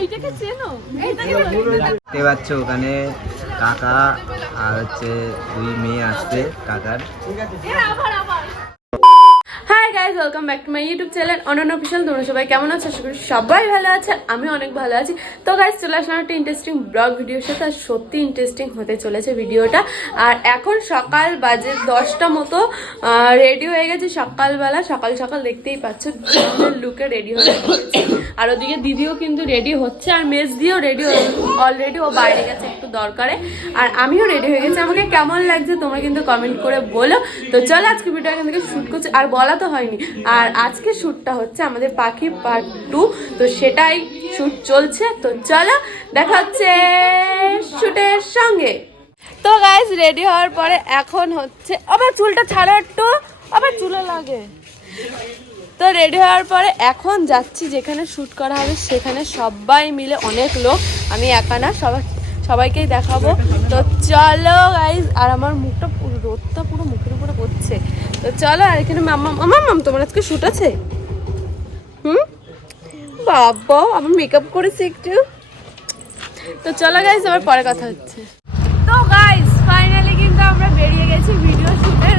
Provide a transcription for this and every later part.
দেখতে পাচ্ছ ওখানে কাকা আর হচ্ছে 2 মেয়ে আসছে কাকার। Hi guys, welcome back to my YouTube channel অনন্য অফিশিয়াল। তোমরা সবাই কেমন আছো? আশা করি সবাই ভালো আছে, আমি অনেক ভালো আছি। তো গাইজ চলে আসলাম একটা ইন্টারেস্টিং ব্লগ ভিডিওর সাথে। আর সত্যি ইন্টারেস্টিং হতে চলেছে ভিডিওটা। আর এখন সকাল বাজে 10টা মতো, রেডি হয়ে গেছে সকালবেলা। সকাল সকাল দেখতেই পাচ্ছ লুকে রেডি হয়ে গেছে। আর ওদিকে দিদিও কিন্তু রেডি হচ্ছে, আর মেজ দিয়েও রেডি অলরেডি, ও বাইরে গেছে একটু দরকারে। আর আমিও রেডি হয়ে গেছি। আমাকে কেমন লাগছে তোমরা কিন্তু কমেন্ট করে বলো। তো চলো আজকে ভিডিও এখান থেকে শুট করছি, আর বলা তো হয়নি। আর আজকে শ্যুটটা হচ্ছে আমাদের পাখি পার্ট 2, তো সেটাই শ্যুট চলছে। তো চলো দেখা হচ্ছে শ্যুটের সঙ্গে। তো গাইস রেডি হওয়ার পরে এখন হচ্ছে, আবার চুলটা ছাড়ো একটু, আবার চুলে লাগে। তো রেডি হওয়ার পরে এখন যাচ্ছি যেখানে শ্যুট করা হবে সেখানে। সবাই মিলে অনেক লোক, আমি একা না, সবাইকেই দেখাবো। তো চলো গাইজ। আর আমার মুখটা পুরো রোদটা পুরো মুখের উপরে পড়ছে। তো চলো। আর এখানে মাম্মাম তোমার আজকে শ্যুট আছে? বাবা আমি মেকআপ করেছি একটু। তো চলো গাইজ, আবার পরে কথা হচ্ছে। তো গাইজ ফাইনালি কিন্তু আমরা বেরিয়ে গেছি ভিডিও শ্যুটের,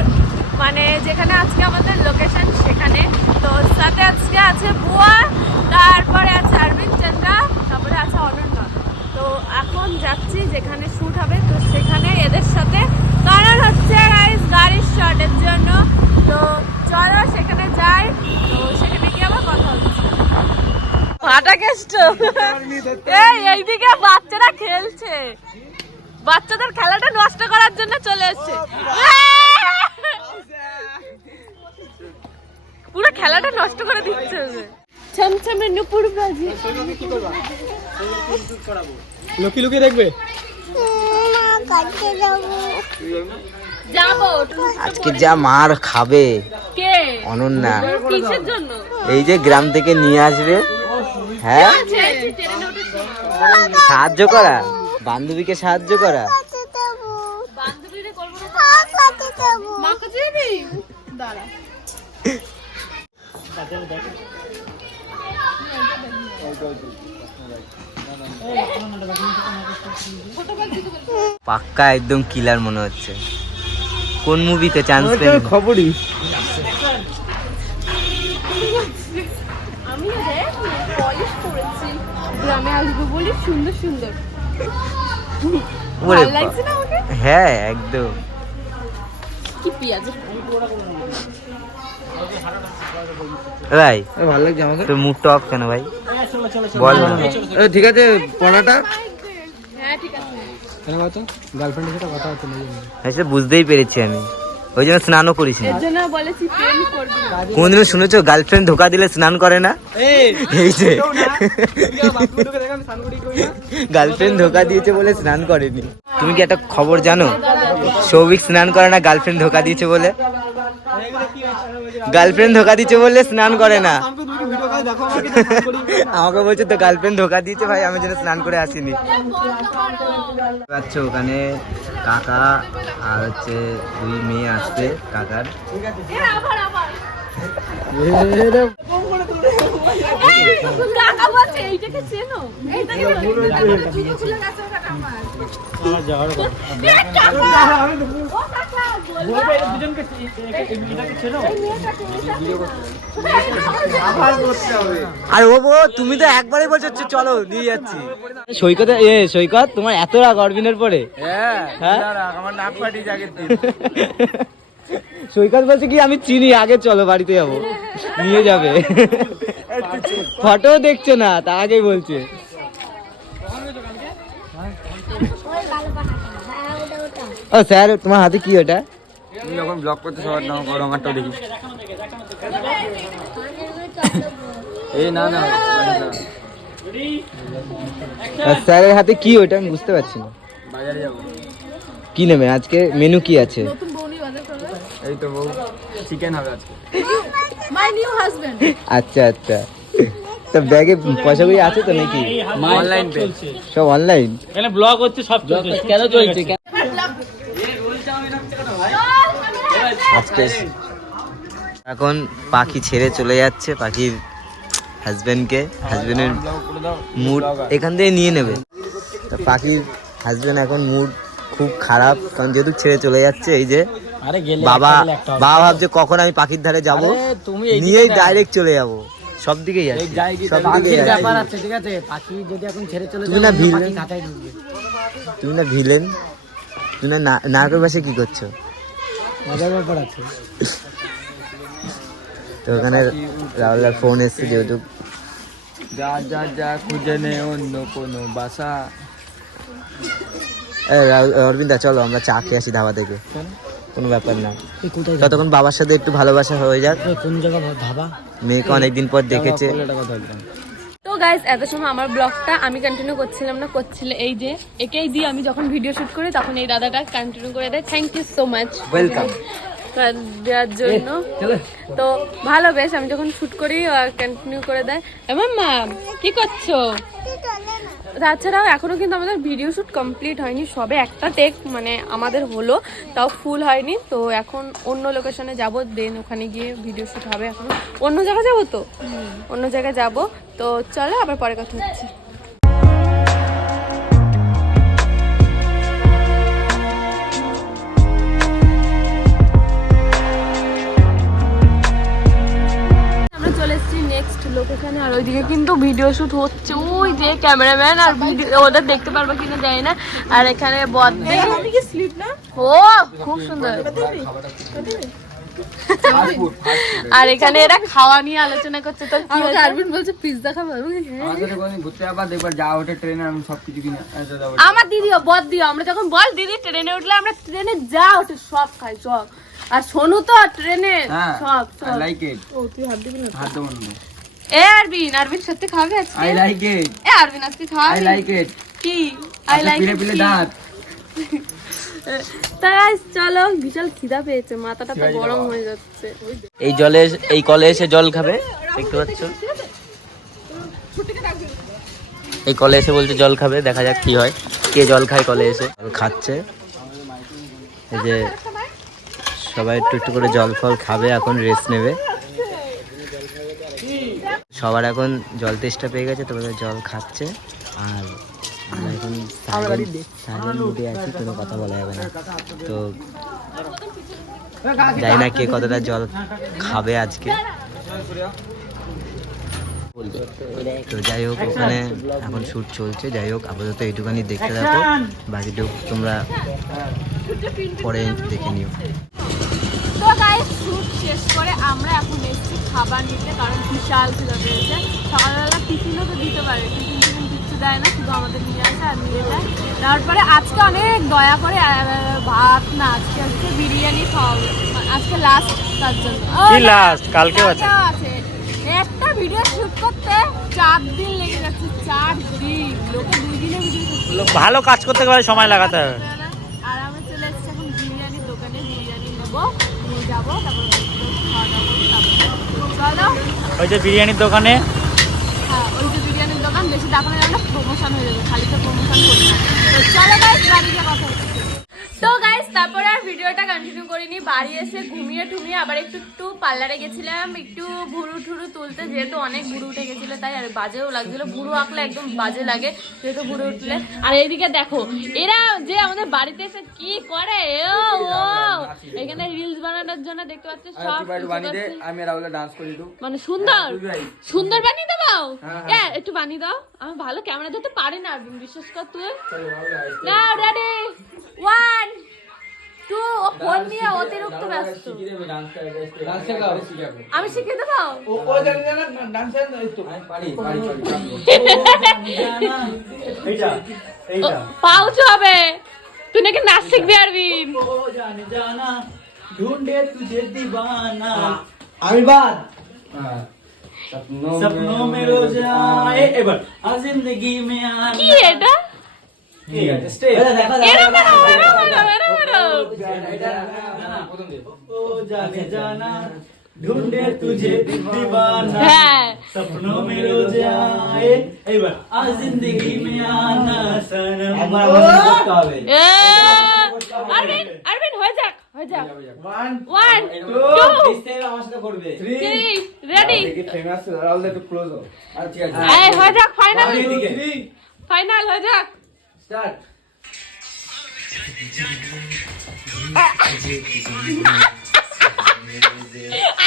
মানে যেখানে আজকে আমাদের লোকেশন সেখানে। তো সাথে আজকে আছে বুয়া, তারপরে আছে অরবিন্দ চন্দ্রা, তারপরে আছে অনন্যা। তো এখন যাচ্ছি যেখানে শ্যুট হবে, তো সেখানে এদের সাথে, কারণ হচ্ছে গাইস গাড়ির শটের জন্য। তো চলো সেখানে যাই। তো সেখানে গিয়ে আবার কথা হচ্ছে। ফাটা কেষ্ট এইদিকে বাচ্চারা খেলছে, বাচ্চাদের খেলাটা নষ্ট করার জন্য চলে এসছে। পুরো খেলাটা নষ্ট করে দিচ্ছে। ছমছমে নুপুর বাজে। লুকি লুকি দেখবে। আজকে যা মার খাবে কে? অনন্যা। কিসের জন্য? এই যে গ্রাম থেকে নিয়ে আসবে। হ্যাঁ, সাহায্য করা, বান্ধবীকে সাহায্য করা। পাক্কা একদম কিলার মনে হচ্ছে। কোন মুভিতে চান্স পেল? খবরই আমি পলিশ করেছি, গ্রামে আসবো বলি সুন্দর সুন্দর। ভালো লাগছে না আমাকে? হ্যাঁ একদম। কি পেঁয়াজ ভাই ভালো লাগছে আমাকে। তোর মুখটা অফ কেন ভাই? বল না। ঠিক আছে পড়াটা। হ্যাঁ ঠিক আছে। গার্লফ্রেন্ডের সাথে কথা হচ্ছে না। হ্যাঁ বুঝতেই পেরেছি আমি, ওই জন্য স্নানও করিস না। এর জন্য বলেছি প্রেম করবি না। কোনদিনও শুনেছো গার্লফ্রেন্ড ধোকা দিলে স্নান করে না? এই যে গার্লফ্রেন্ড ধোকা দিয়েছে বলে স্নান করেনি। তুমি কি একটা খবর জানো? সৌভিক স্নান করে না গার্লফ্রেন্ড ধোকা দিয়েছে বলে। গার্লফ্রেন্ড ধোকা দিয়েছে বলে স্নান করে না। আমাকে বলছে তো গার্লফ্রেন্ড ধোকা দিয়েছে ভাই, আমি যেন স্নান করে আসিনি। আচ্ছা ওখানে কাকা আর হচ্ছে 2 মেয়ে আসছে কাকার। কাকা বলছে এইটাকে চেনো? এইটাকে আর ও তুমি তো একবারই বলছো চলো নিয়ে যাচ্ছি। সৈকত সৈকত তোমার এত রাগ অরবিনের পরে? আমার নাক ফাটি জাগে। সৈকত বলছে কি আমি চিনি, আগে চলো বাড়িতে যাবো, নিয়ে যাবে। ফটো দেখছো না তার আগেই বলছে। ও স্যার তোমার হাতে কি ওটা? তুমি যখন ব্লগ করতে সবার নাম করো, আমারটাও দেখি। এই না না স্যারের হাতে কি ওটা আমি বুঝতে পারছি না। বাজারে যাবো। কি নেবে আজকে? মেনু কি আছে? এই তো বউ চিকেন হবে আজকে। My new husband. আচ্ছা আচ্ছা। তো ব্যাগে পয়সা করি আছে তো নাকি? অনলাইন পে সব অনলাইন। এখানে ব্লগ হচ্ছে, সব চলছে। কেন চলছে? আজকে এখন পাখি ছেড়ে চলে যাচ্ছে। পাখির হাজবেন্ডকে, হাজবেন্ডের মুড এখান থেকে নিয়ে নেবে। তো পাখির হাজবেন্ড এখন মুড খুব খারাপ, কারণ যেহেতু ছেড়ে চলে যাচ্ছে। এই যে বাবা ভাবছে কখন আমি পাখির ধারে যাব, নিয়েই ডাইরেক্ট চলে যাব। সব দিকেই যাচ্ছে, সব দিকেই ব্যাপার আছে, ঠিক আছে? পাখি যদি এখন ছেড়ে চলে তুমি না ভিলেন, তুমি না ভিলেন, তুমি না নায়কের পাশে কি করছো? মজার ব্যাপার আছে। তো ওখানে রাহুলের ফোন এসছে, যেহেতু যা যা যা খুঁজে নে অন্য কোনো বাসা। অরবিন্দা চলো আমরা চা খেয়ে আসি ধাবা থেকে, কোনো ব্যাপার না। ততক্ষণ বাবার সাথে একটু ভালোবাসা হয়ে যাক। কোন জায়গা ধাবা? মেয়েকে অনেকদিন পর দেখেছে। তো গাইস এত সময় আমার ব্লগটা আমি কন্টিনিউ করছিলাম না, এই যে একেই দিয়ে আমি যখন ভিডিও শুট করি তখন এই দাদাটা কন্টিনিউ করে দেয়। Thank you so much welcome দেওয়ার জন্য। তো ভালো, বেশ আমি যখন শুট করি কন্টিনিউ করে দেয়। এমন মা কি করছো? তাছাড়াও এখনো কিন্তু আমাদের ভিডিও শুট কমপ্লিট হয়নি, সবে একটা টেক মানে আমাদের হলো, তাও ফুল হয়নি। তো এখন অন্য লোকেশনে যাব, দেন ওখানে গিয়ে ভিডিও শুট হবে। এখন অন্য জায়গায় যাবো, তো অন্য জায়গায় যাব। তো চলো আবার পরে কথা হচ্ছে। নেক্সট লোকেশনে, আর ওইদিকে কিন্তু ভিডিও শুট হচ্ছে। ওই যে ক্যামেরাম্যান আর ওদের দেখতে পারবো কিনা জানি না। আর এখানে বদ্দি, ও খুব সুন্দর। আর এখানে এরা খাওয়া নিয়ে আলোচনা করছে। তো আরবিন বলছে পিৎজা খাবো। আমার দিদিও বদ দিও, আমরা যখন বল দিদি ট্রেনে উঠলে আমরা ট্রেনে যা ওঠে সব খাই, সব। আর শোনো তো ট্রেনে সব সব লাইক ইট। ও তুই হাত দিবি না? হাত দেব না। এ আরবিন, আরবিন সত্যি খাবে আজকে? I like it. এ আরবিন আজকে খাবে? I like it. কি আই লাইক ইট? পিলে দাঁত। তাই চলো, বিশাল খিদা পেয়েছে, মাথাটা তো গরম হয়ে যাচ্ছে। এই জলে, এই কলে এসে জল খাবে, দেখতে পাচ্ছ? এই কলে এসে বলছে জল খাবে, দেখা যাক কি হয়। কে জল খায় কলে এসে? জল খাচ্ছে। এই যে সবাই একটু একটু করে জল ফল খাবে, এখন রেস্ট নেবে। সবার এখন জল তেষ্টা পেয়ে গেছে, তবে জল খাচ্ছে। আর আমরা এখন সাইলেন্ট মুডে আছি, কোনো কথা বলা যাবে না। তো জানি না কে কতটা জল খাবে আজকে। তো যাই হোক, ওখানে এখন শ্যুট চলছে। যাই হোক, আপাতত এইটুখানি দেখতে থাকো, বাকিটুকু তোমরা পরে দেখে নিও। তো গাইস শ্যুট শেষ করে আমরা এখন এসেছি খাবার নিতে, কারণ বিশাল খিদা পেয়েছে। সকালবেলা টিফিনও তো দিতে পারে, টিফিন কিচ্ছু দেয় না, শুধু আমাদের নিয়ে আসে আর নিয়ে যায়। তারপরে আজকে অনেক দয়া করে ভাত না, আজকে হচ্ছে বিরিয়ানি খাওয়া, আজকে লাস্ট, তার জন্য। কালকেও আছে। একটা ভিডিও শুট করতে 4 দিন লেগে যাচ্ছে, 4 দিন। লোকে 2 দিনে ভিডিও শুট, ভালো কাজ করতে গেলে সময় লাগাতে হবে। আর আমি চলে এসেছি এখন বিরিয়ানির দোকানে, বিরিয়ানি নেবো, নিয়ে যাবো, তারপর খাওয়া দাওয়া করবো। চলো ওই যে বিরিয়ানির দোকানে, হ্যাঁ ওই যে বিরিয়ানির দোকান, বেশি দেখানো যাবে না, প্রমোশন হয়ে যাবে, খালি তো প্রমোশন করি না। তো চলো গাইস, বাড়ি গিয়ে কথা হচ্ছে। তো গাইস তারপরে আর ভিডিওটা কন্টিনিউ করিনি, বাড়ি এসে ঘুমিয়ে ঠুমিয়ে আবার একটু পার্লারে গেছিলাম, একটু ভুরু ঠুরু তুলতে, যেহেতু অনেক ভুরু উঠে গেছিলো, তাই আর বাজেও লাগছিল। ভুরু আঁকলে একদম বাজে লাগে, যেহেতু ভুরু উঠলে। আর এইদিকে দেখো এরা যে আমাদের বাড়িতে এসে কি করে, এখানে রিলস বানানোর জন্য দেখতে পাচ্ছ সব আমি রাহুলে ডান্স করি, মানে সুন্দর সুন্দর বানিয়ে দেবো। একটু বানিয়ে দাও, আমি ভালো ক্যামেরা ধরতে পারি না, বিশ্বাস কর তুই। না রেডি 1 2, ও ফোন নিয়ে অতিরিক্ত ব্যস্ত। আমি শিখিয়ে দেবো। পাউচ হবে, তুই নাকি নাচ শিখবি আরবিন। ढूंढे तुझे दीवाना আমি বাদ सपनों में रोज आए এবার আর जिंदगी में आना কি এটা? ঠিক আছে স্টেপ এরা মারো ও जाने जाना ढूंढे तुझे दीवाना হ্যাঁ सपनों में रोज आए এবার আর जिंदगी में आना सनम আমার করতে হবে আরবিন আরবিন হয়ে যাক হয়ে যাক। 1 1 2 আমার সাথে করবে 3 ready famous all the to close আচ্ছা এই হয়ে যাক ফাইনাল 3 ফাইনাল হয়ে যাক স্টার্ট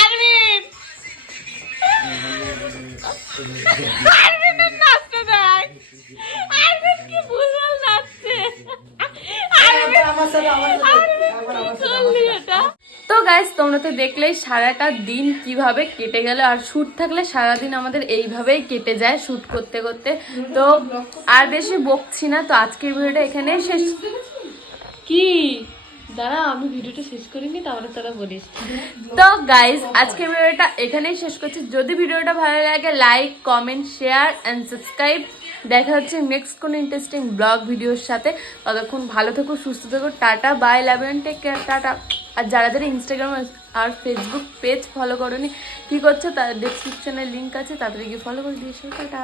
আরবিন আরবিনের নাচতে দেখ আরবিন কি ভুলভাল নাচছে তো গাইস তোমরা তো দেখলেই সারাটা দিন কিভাবে কেটে গেল আর শুট থাকলে সারাদিন আমাদের এইভাবেই কেটে যায় শুট করতে করতে তো আর বেশি বকছি না তো আজকের ভিডিওটা এখানেই শেষ কি দাঁড়া আমি ভিডিওটা শেষ করিনি তাহলে তোরা বলিস তো গাইস আজকের ভিডিওটা এখানেই শেষ করছি যদি ভিডিওটা ভালো লাগে like comment share and subscribe দেখা হচ্ছে নেক্সট কোনো ইন্টারেস্টিং ব্লগ ভিডিওর সাথে ততক্ষণ ভালো থেকো সুস্থ থেকো tata bye love and take care tata আর যারা যারা ইনস্টাগ্রাম আর ফেসবুক পেজ ফলো করোনি কি করছো তার ডেসক্রিপশনে লিঙ্ক আছে তারপরে গিয়ে ফলো করে দিয়েছো টাটা